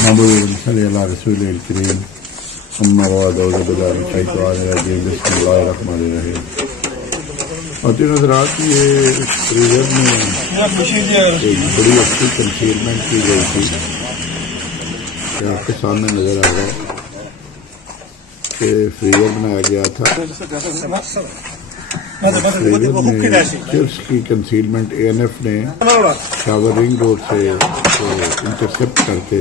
महबूब सल्लल्लाहु रसूल करीम अम्मा बाद बिस्मिल्लाहिर्रहमानिर्रहीम। और हज़रात, ये फ्रीजर में एक बड़ी अच्छी कंसीलमेंट की गई थी, आपके सामने नजर आ रहा है कि फ्रीजर बनाया गया था। फ्रीजर में चिप्स की कंसीलमेंट ANF ने शावर रिंग रोड से इंटरसेप्ट करके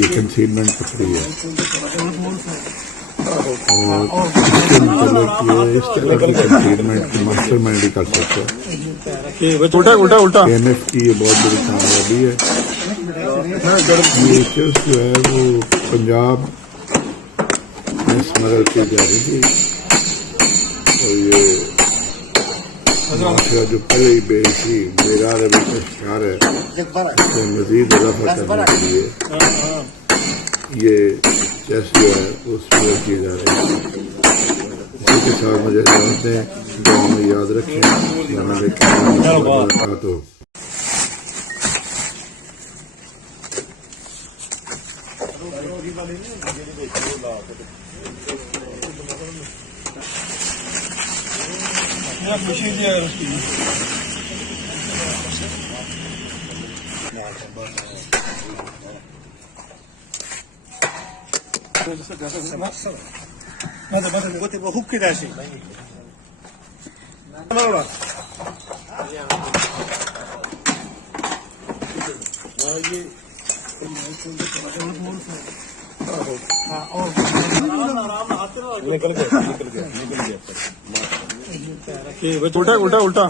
ये कंसीलमेंट पकड़ी है। और इसके मतलब ये इस तरह की कंसीलमेंट की मास्टर माइंड ही कर सकता है। ANF की ये बहुत बड़ी कामयाबी है। ये चिप्स जो है वो पंजाब में स्मगल की जा रही थी और ये माशा जो पहले ही बेच थी मेरा अभी का शिकार है, इसमें मजीद इजाफा करने के लिए ये चेस जो है वो स्मगल की जा रही है। इसी के साथ मुझे इजाजत दें, दुआ में याद रखें। अस्सलाम वालेकुम व रहमतुल्लाहि व बरकातुहू। निकल गया उल्टा उल्टा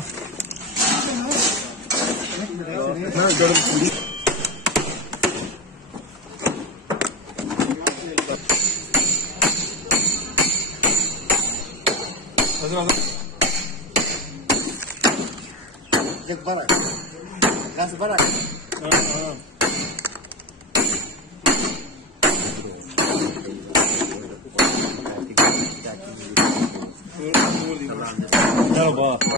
Merhaba.